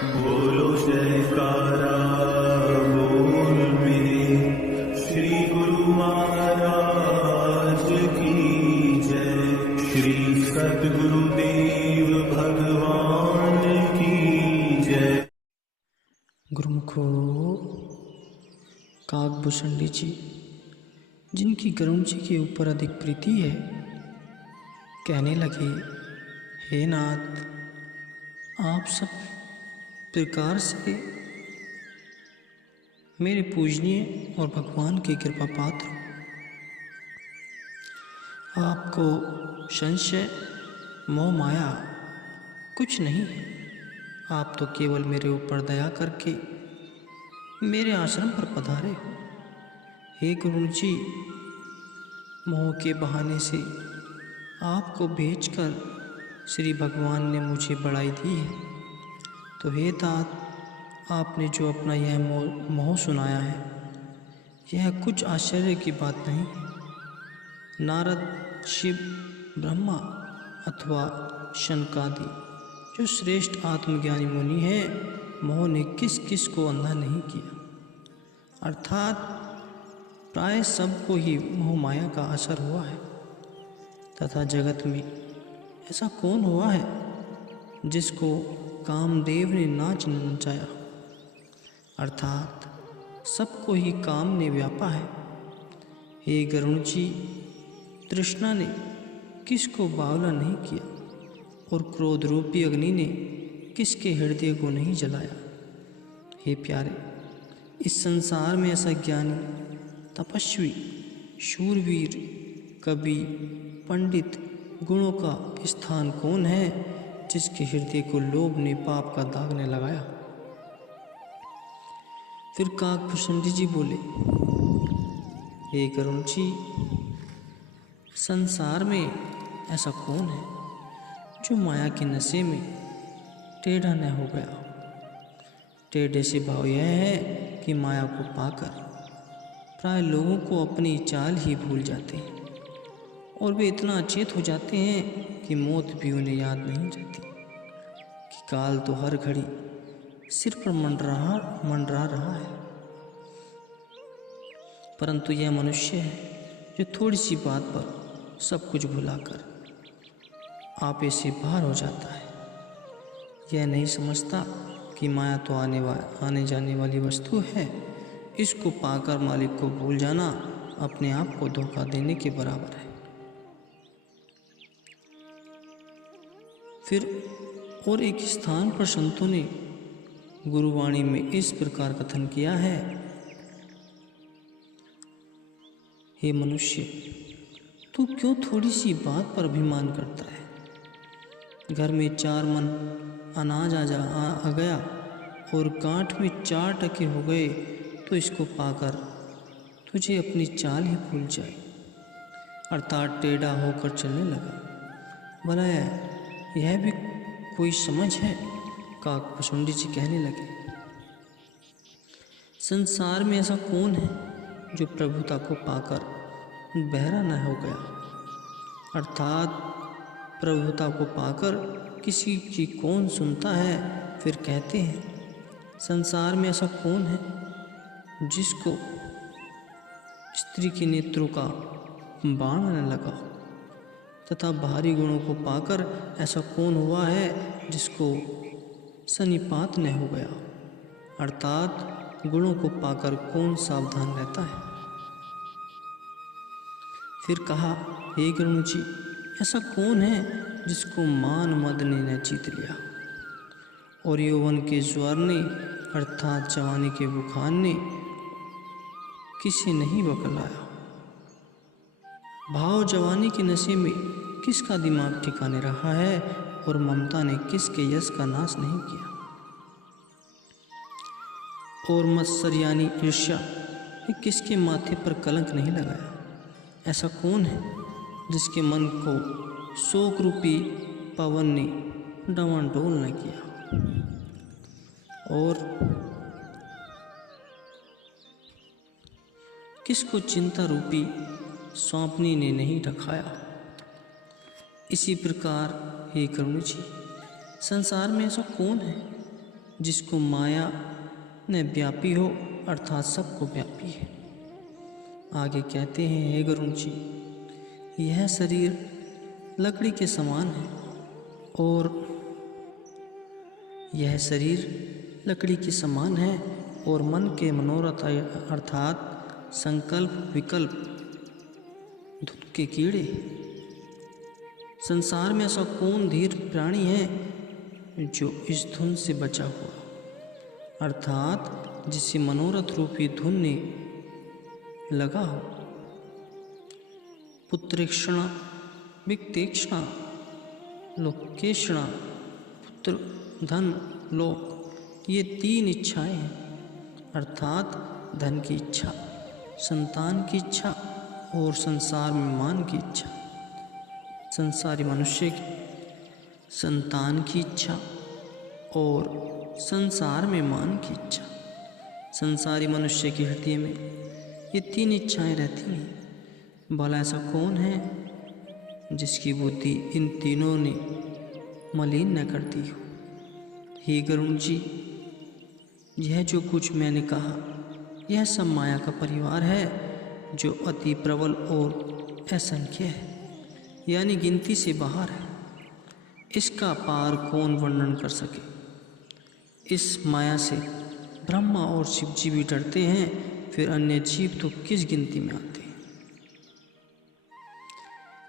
बोलो जयकारा बोल मेरे श्री गुरु महाराज की जय। श्री सद्गुरुदेव भगवान की जय। गुरुमुखो काकभूषणी जी, जिनकी गरुड़ जी के ऊपर अधिक प्रीति है, कहने लगे, हे नाथ, आप सब प्रकार से मेरे पूजनीय और भगवान के कृपा पात्र। आपको संशय मोह माया कुछ नहीं है। आप तो केवल मेरे ऊपर दया करके मेरे आश्रम पर पधारे हो। हे गुरु जी, मोह के बहाने से आपको भेजकर श्री भगवान ने मुझे बढ़ाई दी है। तो हे तात, आपने जो अपना यह मोह सुनाया है, यह कुछ आश्चर्य की बात नहीं है। नारद, शिव, ब्रह्मा अथवा शनकादि जो श्रेष्ठ आत्मज्ञानी मुनि है, मोह ने किस किस को अंधा नहीं किया। अर्थात प्राय सबको ही मोह माया का असर हुआ है। तथा जगत में ऐसा कौन हुआ है जिसको कामदेव ने नाच नचाया। अर्थात सबको ही काम ने व्यापा है। हे गरुड़ जी, तृष्णा ने किसको बावला नहीं किया और क्रोध रूपी अग्नि ने किसके हृदय को नहीं जलाया। हे प्यारे, इस संसार में ऐसा ज्ञानी, तपस्वी, शूरवीर, कवि, पंडित गुणों का स्थान कौन है जिसके हृदय को लोभ ने पाप का दाग ने लगाया। फिर काकभूषणी जी बोले, हे गरुड़ जी, संसार में ऐसा कौन है जो माया के नशे में टेढ़ा न हो गया। टेढ़े से भाव यह है कि माया को पाकर प्राय लोगों को अपनी चाल ही भूल जाते हैं और वे इतना अचेत हो जाते हैं कि मौत भी उन्हें याद नहीं रहती कि काल तो हर घड़ी सिर पर मंडरा रहा है। परंतु यह मनुष्य है जो थोड़ी सी बात पर सब कुछ भुलाकर आपे से बाहर हो जाता है। यह नहीं समझता कि माया तो आने जाने वाली वस्तु है। इसको पाकर मालिक को भूल जाना अपने आप को धोखा देने के बराबर है। फिर और एक स्थान पर संतों ने गुरुवाणी में इस प्रकार कथन किया है, हे मनुष्य, तू क्यों थोड़ी सी बात पर अभिमान करता है। घर में 4 मन अनाज आ गया और गांठ में 4 टके हो गए तो इसको पाकर तुझे अपनी चाल ही भूल जाए, अर्थात टेढ़ा होकर चलने लगा। भला यह भी कोई समझ है। काकभूषणी जी कहने लगे, संसार में ऐसा कौन है जो प्रभुता को पाकर बहरा न हो गया। अर्थात प्रभुता को पाकर किसी की कौन सुनता है। फिर कहते हैं, संसार में ऐसा कौन है जिसको स्त्री के नेत्रों का बाण न लगा। तथा बाहरी गुणों को पाकर ऐसा कौन हुआ है जिसको सन्निपात न हो गया। अर्थात गुणों को पाकर कौन सावधान रहता है। फिर कहा, हे गरुड़ जी, ऐसा कौन है जिसको मान मद ने न जीत लिया और यौवन के ज्वार ने अर्थात जवानी के बुखार ने किसे नहीं बकलाया। भाव जवानी के नशे में किसका दिमाग ठिकाने रहा है और ममता ने किसके यश का नाश नहीं किया। और मत्सर यानी ईर्ष्या ने किसके माथे पर कलंक नहीं लगाया। ऐसा कौन है जिसके मन को शोक रूपी पवन ने डावाडोल न किया और किसको चिंता रूपी सौंपनी ने नहीं ढकाया। इसी प्रकार हे गरुड़ जी, संसार में ऐसा कौन है जिसको माया ने व्यापी हो अर्थात सबको व्यापी है। आगे कहते हैं, हे गरुड़ जी, यह शरीर लकड़ी के समान है और यह शरीर लकड़ी के समान है और मन के मनोरथ अर्थात संकल्प विकल्प धुत के कीड़े। संसार में ऐसा कौन धीर प्राणी है जो इस धुन से बचा हुआ, अर्थात जिसे मनोरथ रूपी धुन ने लगा हो। पुत्रेक्षणा, वित्तेक्षणा, लोकेक्षणा, पुत्र, धन, लोक, ये 3 इच्छाएं हैं, अर्थात धन की इच्छा, संतान की इच्छा और संसार में मान की इच्छा। संसारी मनुष्य की संतान की इच्छा और संसार में मान की इच्छा। संसारी मनुष्य के हृदय में ये 3 इच्छाएं रहती हैं। भला ऐसा कौन है जिसकी बुद्धि इन तीनों ने मलिन न कर दी हो। हे गरुड़ जी, यह जो कुछ मैंने कहा यह सब माया का परिवार है जो अति प्रबल और असंख्य है, यानी गिनती से बाहर है। इसका पार कौन वर्णन कर सके। इस माया से ब्रह्मा और शिव जी भी डरते हैं, फिर अन्य जीव तो किस गिनती में आते हैं।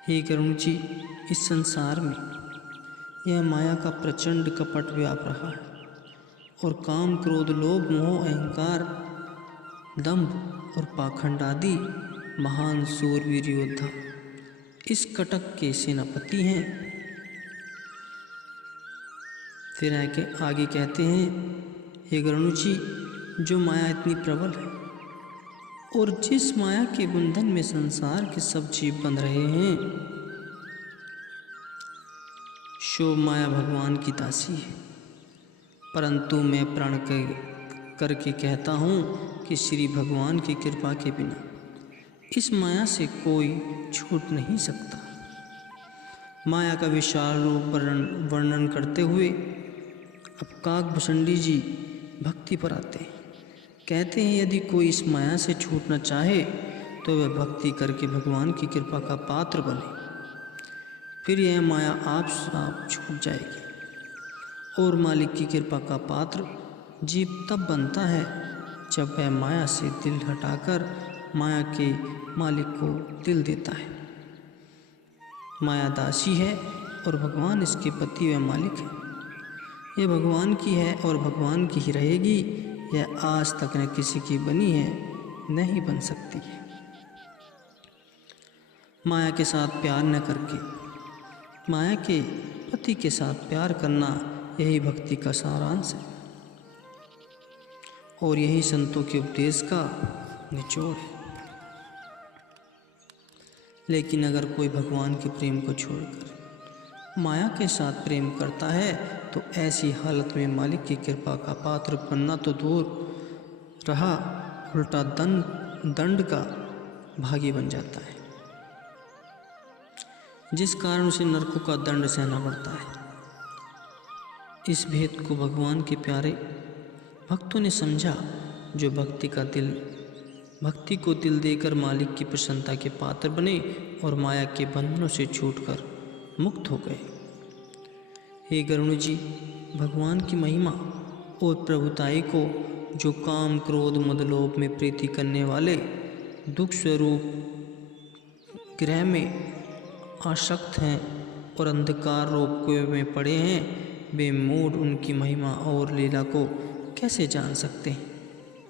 हे गरुड़ जी, इस संसार में यह माया का प्रचंड कपट व्याप रहा है और काम, क्रोध, लोभ, मोह, अहंकार, दंभ और पाखंड आदि महान सूरवीर योद्धा इस कटक के सेनापति हैं। फिर आगे कहते हैं, हे गरुड़ जी, जो माया इतनी प्रबल है और जिस माया के बंधन में संसार के सब जीव बंध रहे हैं, शो माया भगवान की दासी है। परंतु मैं प्रण करके कहता हूँ कि श्री भगवान की कृपा के बिना इस माया से कोई छूट नहीं सकता। माया का विशाल रूप वर्णन करते हुए अब काकभूषणी जी भक्ति पर आते हैं। कहते हैं, यदि कोई इस माया से छूटना चाहे तो वह भक्ति करके भगवान की कृपा का पात्र बने, फिर यह माया आप छूट जाएगी। और मालिक की कृपा का पात्र जीव तब बनता है जब वह माया से दिल हटाकर माया के मालिक को दिल देता है। माया दासी है और भगवान इसके पति व मालिक है। यह भगवान की है और भगवान की ही रहेगी। यह आज तक न किसी की बनी है, नहीं बन सकती है। माया के साथ प्यार न करके माया के पति के साथ प्यार करना, यही भक्ति का सारांश है और यही संतों के उपदेश का निचोड़ है। लेकिन अगर कोई भगवान के प्रेम को छोड़कर माया के साथ प्रेम करता है तो ऐसी हालत में मालिक की कृपा का पात्र बनना तो दूर रहा, उल्टा दंड का भागी बन जाता है, जिस कारण उसे नरकों का दंड सहना पड़ता है। इस भेद को भगवान के प्यारे भक्तों ने समझा, जो भक्ति को दिल देकर मालिक की प्रसन्नता के पात्र बने और माया के बंधनों से छूटकर मुक्त हो गए। हे गरुड़ जी, भगवान की महिमा और प्रभुताई को जो काम, क्रोध, मद, लोभ में प्रीति करने वाले दुख स्वरूप ग्रह में आसक्त हैं और अंधकार रोग में पड़े हैं, वे मूढ़ उनकी महिमा और लीला को कैसे जान सकते हैं।